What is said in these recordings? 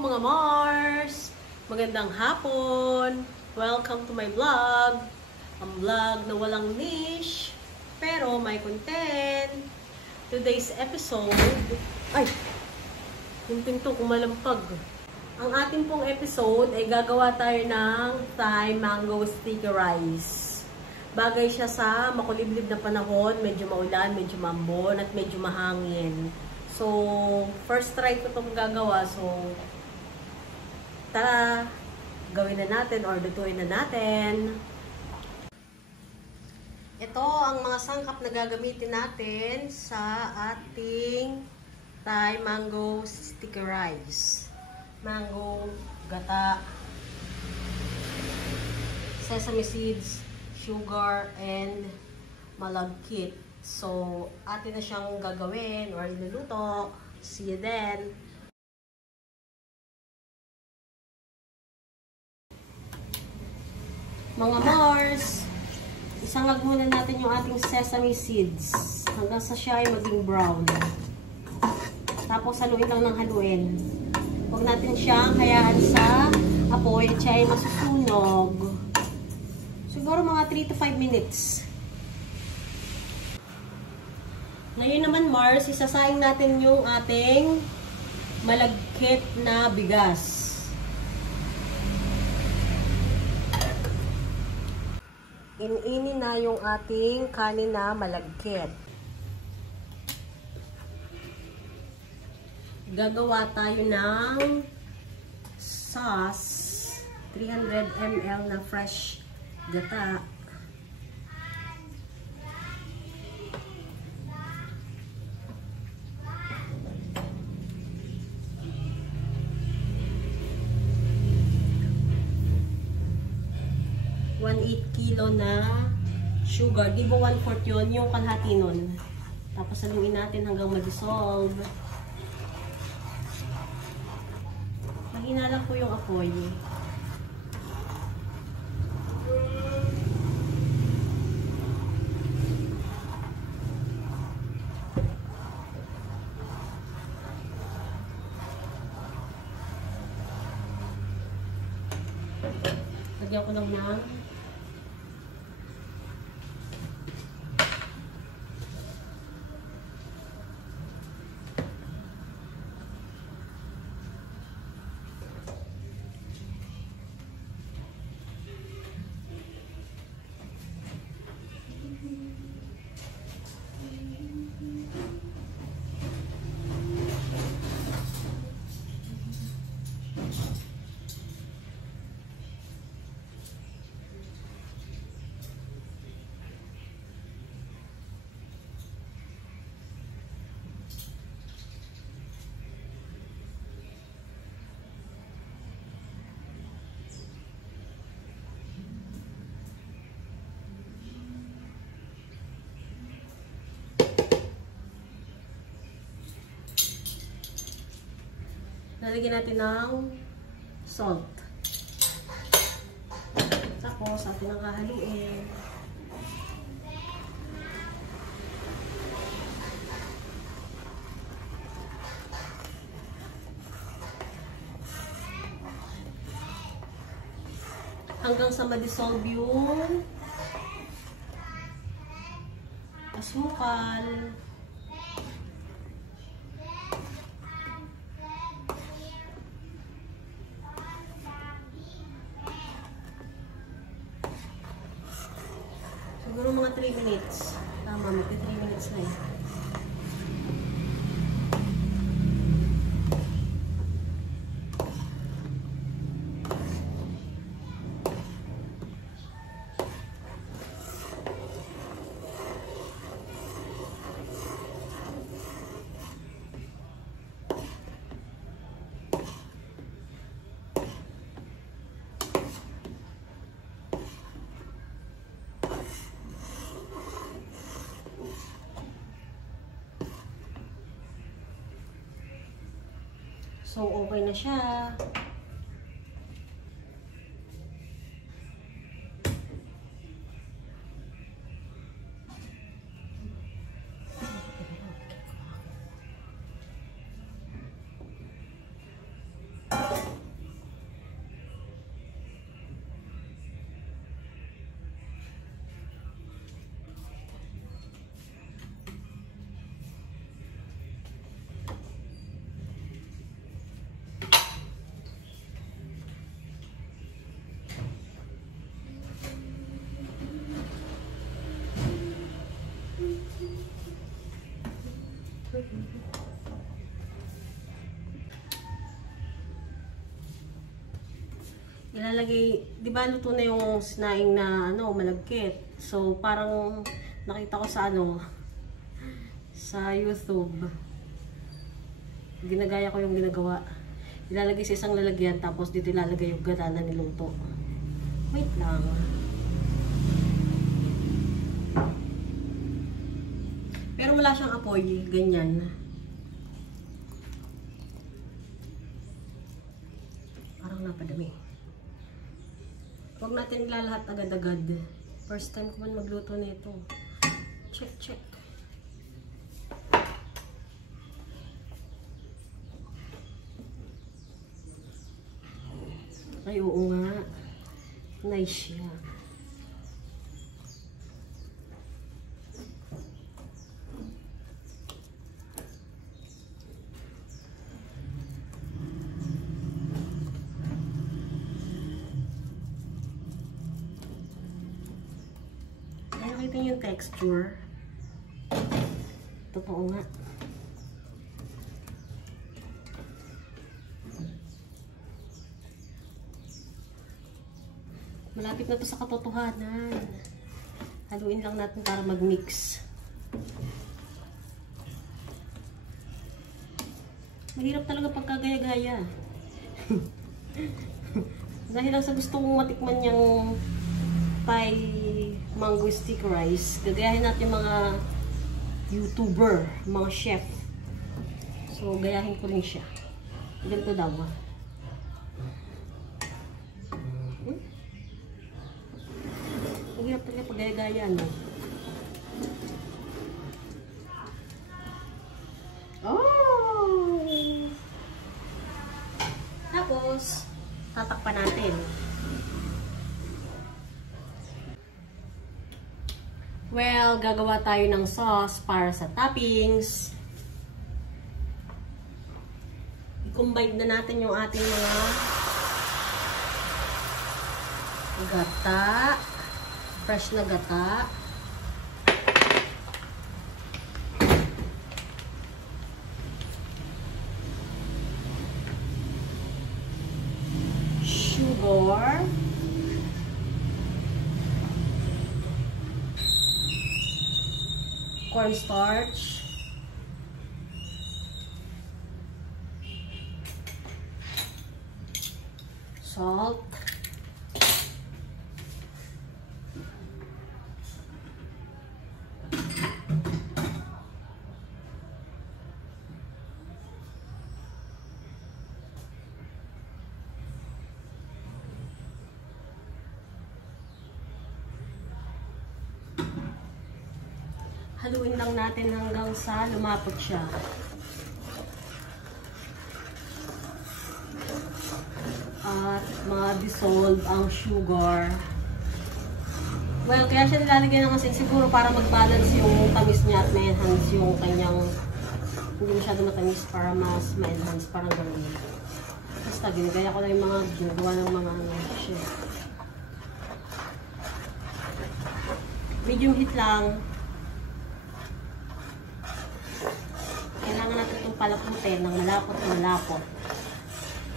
mga Mars! Magandang hapon! Welcome to my vlog! Ang vlog na walang niche, pero may content. Today's episode... Ay! Yung pinto kumalampag. Ang ating pong episode ay gagawa tayo ng Thai mango sticky rice. Bagay siya sa makuliblib na panahon, medyo maulan, medyo mambon, at medyo mahangin. So, first try ko itong gagawa. So, tara, gawin na natin or lutuin na natin. Ito ang mga sangkap na gagamitin natin sa ating Thai mango sticky rice. Mango, gata, sesame seeds, sugar, and malagkit. So, atin na siyang gagawin or iluluto. See you then. Mga Mars, isangag muna natin yung ating sesame seeds hanggang sa siya ay maging brown. Tapos haluin lang ng haluin. Huwag natin siyang hayaan sa apoy at siya ay masusunog. Siguro mga 3 to 5 minutes. Ngayon naman Mars, isasaing natin yung ating malagkit na bigas. Ininin na yung ating kanin na malagkit. Gagawa tayo ng sauce, 300 ml na fresh gata. $1.8 kilo na sugar. Di ba 1/4 yun? Yung kalahati nun. Tapos haluin natin hanggang ma-dissolve. Mahina lang po yung apoy. Lagyan ko lang ng lalagyan natin ng salt. Tapos, atin ang hahaluin. Hanggang sa ma-dissolve yung asukal. Siguro mga 3 minutes. Tama, magti 3 minutes na yun. So, okay na siya. Ilalagay, di ba luto na yung sinaing na ano, malagkit. So, parang nakita ko sa ano, sa YouTube. Ginagaya ko yung ginagawa. Ilalagay sa isang lalagyan, tapos dito ilalagay yung gata na niluto. Wait lang. Pero wala siyang apoy, ganyan. Parang napadami. Huwag natin ilalahat agad-agad. First time ko man magluto nito. Check, check. Ay, oo nga. Nice siya. Nakita niyo yung texture. Totoo nga. Malapit na to sa katotohanan. Haluin lang natin para mag-mix. Mahirap talaga pagkagaya-gaya. Dahil lang sa gusto kong matikman yung Thai mango stick rice, gagayahin natin yung mga YouTuber, mga chef. So, gayahin ko rin siya. Ganito daw. Ang hirap talaga pag-gaya-gaya, no? Oh! Tapos, tatakpan natin. Well, gagawa tayo ng sauce para sa toppings. I-combine na natin yung ating mga gata. Fresh na gata. Sugar. Cornstarch. Salt. Haluin lang natin hanggang sa lumapot siya. At ma-dissolve ang sugar. Well, kaya siya nilalagyan ng asin siguro para mag-balance yung tamis niya at ma-enhance yung kanyang hindi masyado matamis para mas ma-enhance, parang gano'n. Basta, ginagaya ko lang yung mga ginagawa ng mga chef. Medium heat lang. Kailangan natin itong palaputin ng malapot na malapot.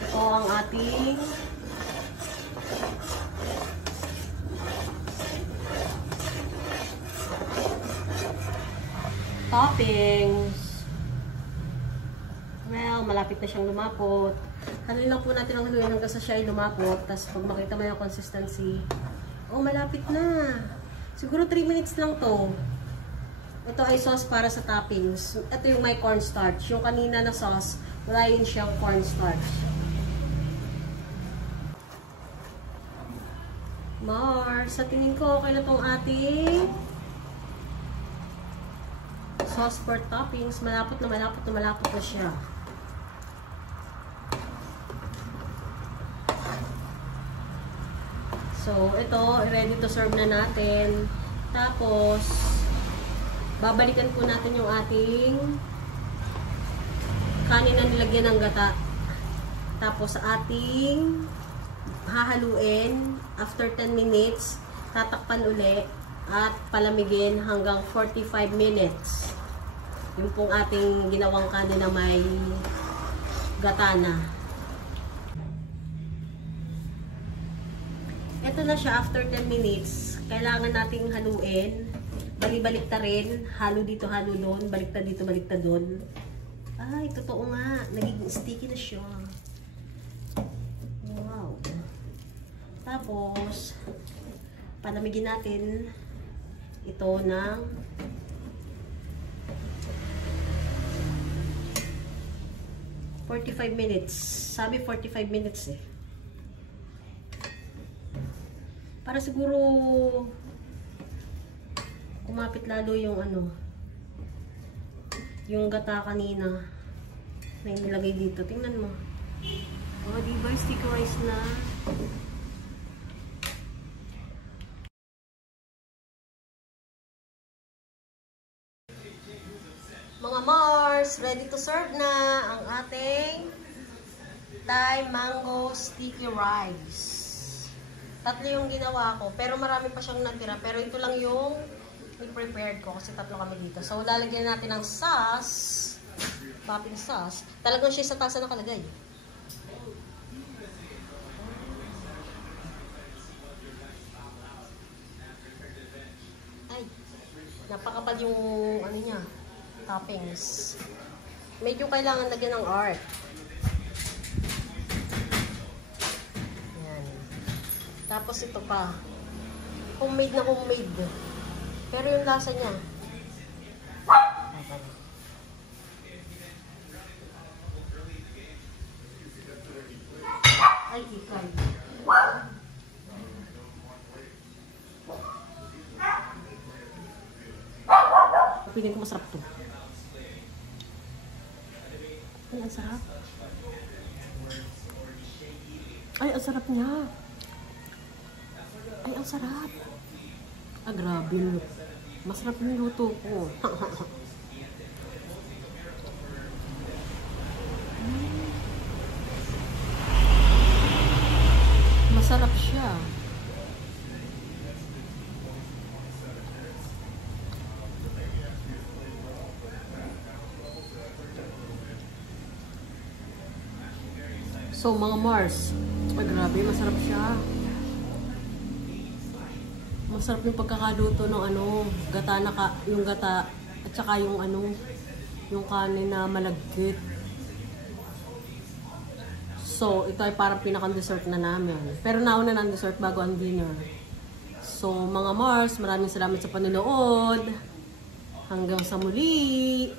Ito ang ating toppings. Well, malapit na siyang lumapot. Haluin lang po natin ang haluin hanggang sa siya ay lumapot. Tapos pag makita mo yung consistency, oh, malapit na. Siguro 3 minutes lang to. Ito ay sauce para sa toppings. Ito yung may cornstarch. Yung kanina na sauce, wala yun siyang cornstarch. Mars, sa tingin ko okay na tong ating sauce for toppings. Malapot na malapot na malapot na siya. So, ito, ready to serve na natin. Tapos, babalikan po natin yung ating kanin na nilagyan ng gata. Tapos, ating hahaluin after 10 minutes, tatakpan uli at palamigin hanggang 45 minutes. Yung pong ating ginawang kanin na may gata na. Ito na siya after 10 minutes. Kailangan nating haluin. Balik-balik ta rin. Halo dito, halo doon. Baliktad dito, baliktad doon. Ay, totoo nga. Nagiging sticky na siya. Wow. Tapos, palamigin natin ito ng 45 minutes. Sabi 45 minutes eh. Para siguro kumapit lalo yung ano, yung gata kanina na inilagay dito. Tingnan mo. Oh, diba? Sticky rice na. Mga Mars, ready to serve na ang ating Thai mango sticky rice. Tatlo yung ginawa ko, pero marami pa siyang natira. Pero ito lang yung i-prepared ko kasi tatlo kami dito. So, lalagyan natin ng sauce, popping sauce. Talagang siya sa tasa nakalagay. Ay, napakapal yung ano niya, toppings. Medyo kailangan lagyan ng art. Yan. Tapos ito pa. Homemade na homemade. Pero yung lasa niya. Ay, ikay. Piling ko masarap to. Ay, ang sarap. Ay, ang sarap niya. Ay, ang sarap. Ah, grabe. Masarap yung luto ko. Masarap siya. So, mga Mars, ay grabe, masarap siya. Masarap yung pagkakaluto ng ano, gata na yung gata at saka yung ano, yung kanin na malagkit. So, ito ay parang pinaka-dessert na namin. Pero nauna na ang dessert bago ang dinner. So, mga Mars, maraming salamat sa panonood. Hanggang sa muli.